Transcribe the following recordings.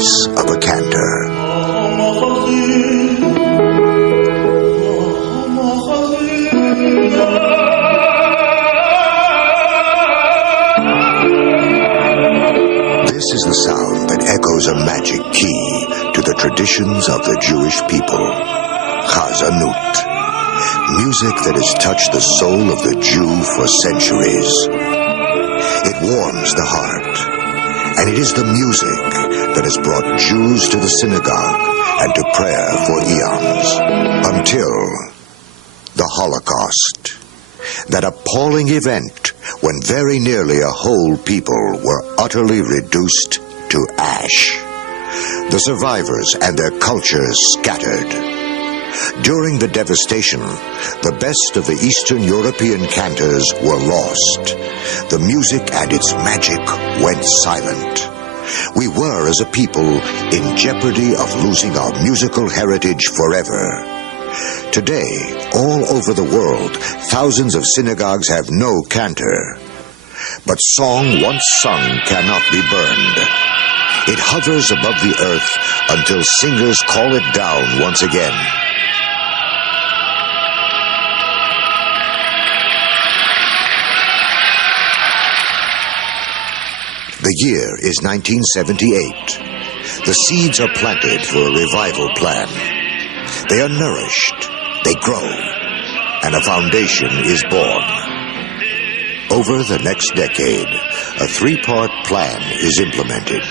voice of a cantor. This is the sound that echoes a magic key to the traditions of the Jewish people. Chazanut. Music that has touched the soul of the Jew for centuries. It warms the heart, and it is the music that has brought Jews to the synagogue and to prayer for eons, until the Holocaust, that appalling event when very nearly a whole people were utterly reduced to ash. The survivors and their cultures scattered. During the devastation, the best of the Eastern European cantors were lost. The music and its magic went silent. We were, as a people, in jeopardy of losing our musical heritage forever. Today, all over the world, thousands of synagogues have no cantor. But song once sung cannot be burned. It hovers above the earth until singers call it down once again. The year is 1978. The seeds are planted for a revival plan. They are nourished, they grow, and a foundation is born. Over the next decade, a three-part plan is implemented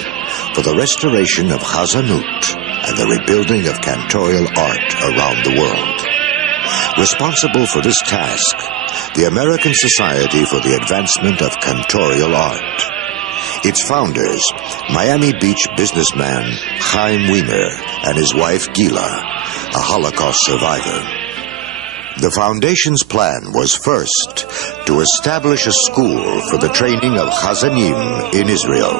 for the restoration of Chazanut and the rebuilding of cantorial art around the world. Responsible for this task, the American Society for the Advancement of Cantorial Art. Its founders, Miami Beach businessman Haim Wiener and his wife Gila, a Holocaust survivor. The foundation's plan was first to establish a school for the training of Chazanim in Israel.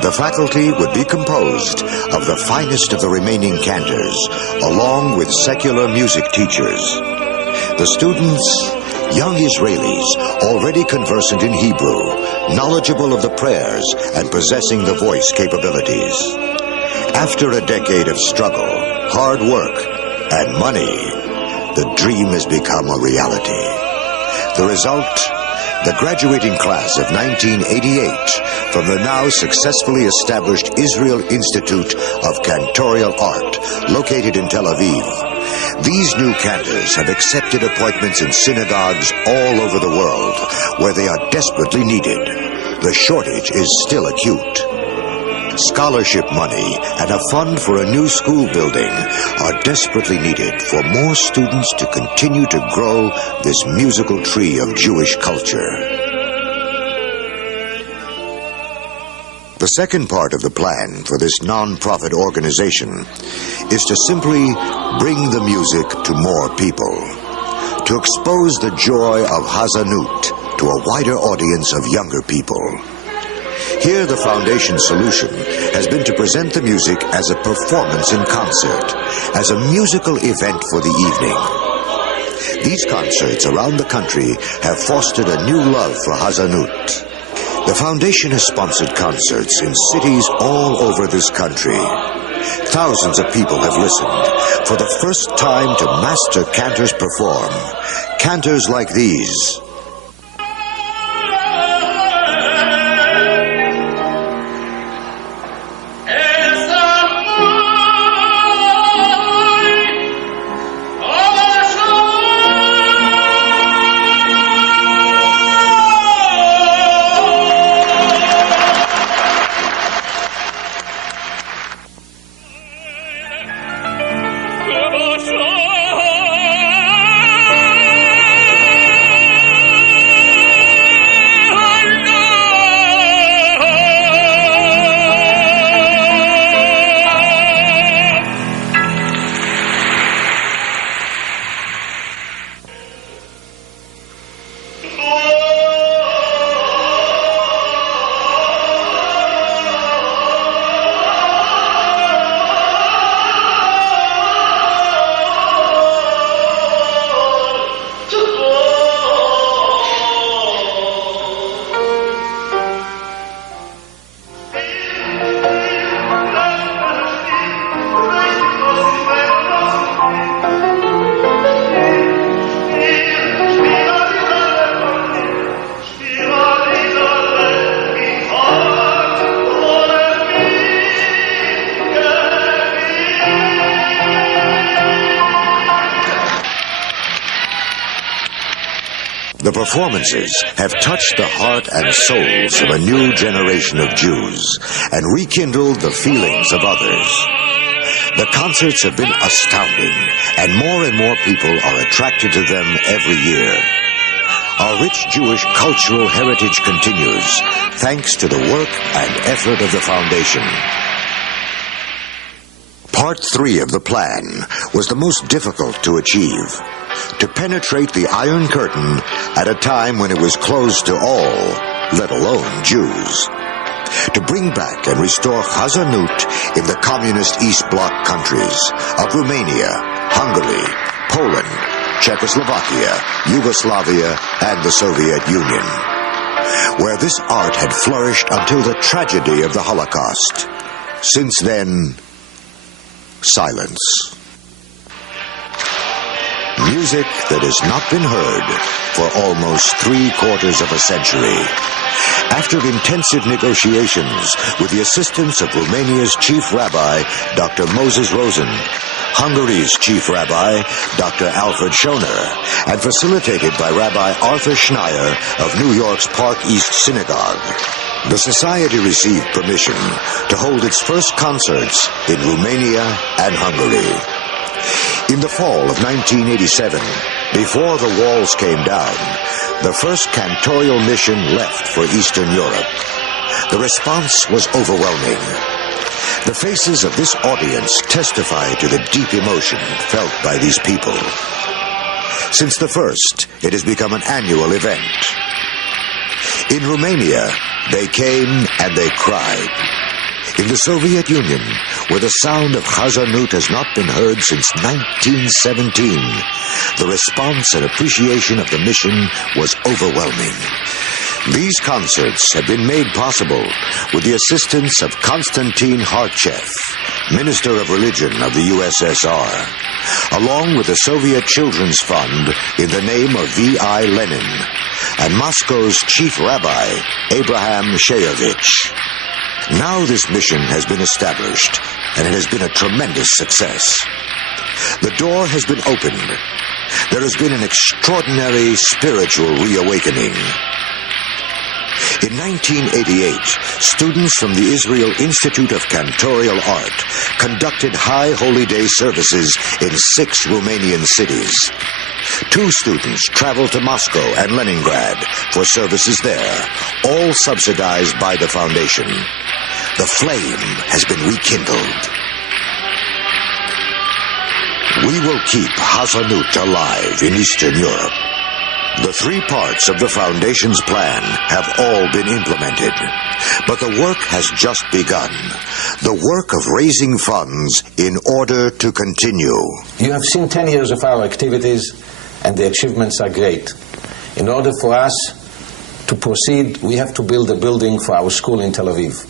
The faculty would be composed of the finest of the remaining cantors, along with secular music teachers. The students, young Israelis, already conversant in Hebrew, knowledgeable of the prayers, and possessing the voice capabilities. After a decade of struggle, hard work, and money, the dream has become a reality. The result, the graduating class of 1988 from the now successfully established Israel Institute of Cantorial Art, located in Tel Aviv. These new cantors have accepted appointments in synagogues all over the world, where they are desperately needed. The shortage is still acute. Scholarship money and a fund for a new school building are desperately needed for more students to continue to grow this musical tree of Jewish culture. The second part of the plan for this non-profit organization is to simply bring the music to more people, to expose the joy of Chazanut to a wider audience of younger people. Here, the foundation's solution has been to present the music as a performance in concert, as a musical event for the evening. These concerts around the country have fostered a new love for Chazanut. The foundation has sponsored concerts in cities all over this country. Thousands of people have listened for the first time to master cantors perform. Cantors like these. The performances have touched the heart and souls of a new generation of Jews and rekindled the feelings of others. The concerts have been astounding, and more people are attracted to them every year. Our rich Jewish cultural heritage continues, thanks to the work and effort of the foundation. Part 3 of the plan was the most difficult to achieve: to penetrate the Iron Curtain at a time when it was closed to all, let alone Jews. To bring back and restore Chazanut in the communist East Bloc countries of Romania, Hungary, Poland, Czechoslovakia, Yugoslavia, and the Soviet Union, where this art had flourished until the tragedy of the Holocaust. Since then, silence. Music that has not been heard for almost 3/4 of a century. After intensive negotiations with the assistance of Romania's chief rabbi, Dr. Moses Rosen, Hungary's chief rabbi, Dr. Alfred Schoner, and facilitated by Rabbi Arthur Schneier of New York's Park East Synagogue, the Society received permission to hold its first concerts in Romania and Hungary. In the fall of 1987, before the walls came down, the first Cantorial mission left for Eastern Europe. The response was overwhelming. The faces of this audience testify to the deep emotion felt by these people. Since the first, it has become an annual event. In Romania, they came and they cried. In the Soviet Union, where the sound of Chazanut has not been heard since 1917, the response and appreciation of the mission was overwhelming. These concerts have been made possible with the assistance of Konstantin Hartchev, Minister of Religion of the USSR, along with the Soviet Children's Fund in the name of V.I. Lenin, and Moscow's Chief Rabbi, Abraham Sheyevich. Now this mission has been established, and it has been a tremendous success. The door has been opened. There has been an extraordinary spiritual reawakening. In 1988, students from the Israel Institute of Cantorial Art conducted High Holy Day services in 6 Romanian cities. 2 students traveled to Moscow and Leningrad for services there, all subsidized by the foundation. The flame has been rekindled. We will keep Chazanut alive in Eastern Europe. The 3 parts of the foundation's plan have all been implemented, but the work has just begun. The work of raising funds in order to continue. You have seen 10 years of our activities, and the achievements are great. In order for us to proceed, we have to build a building for our school in Tel Aviv.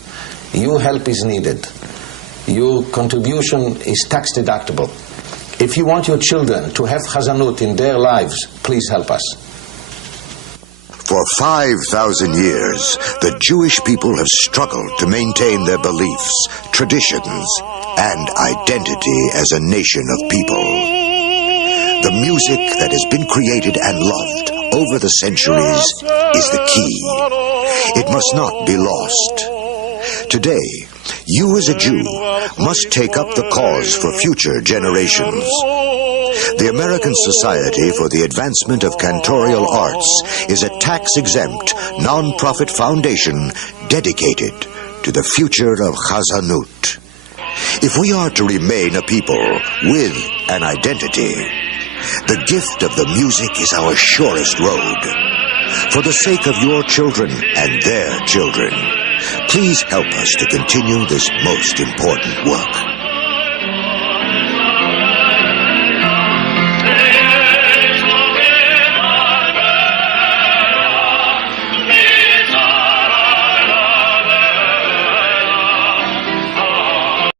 Your help is needed. Your contribution is tax deductible. If you want your children to have Chazanut in their lives, please help us. For 5,000 years, the Jewish people have struggled to maintain their beliefs, traditions, and identity as a nation of people. The music that has been created and loved over the centuries is the key. It must not be lost. Today, you as a Jew must take up the cause for future generations. The American Society for the Advancement of Cantorial Arts is a tax-exempt, non-profit foundation dedicated to the future of Chazanut. If we are to remain a people with an identity, the gift of the music is our surest road. For the sake of your children and their children, please help us to continue this most important work.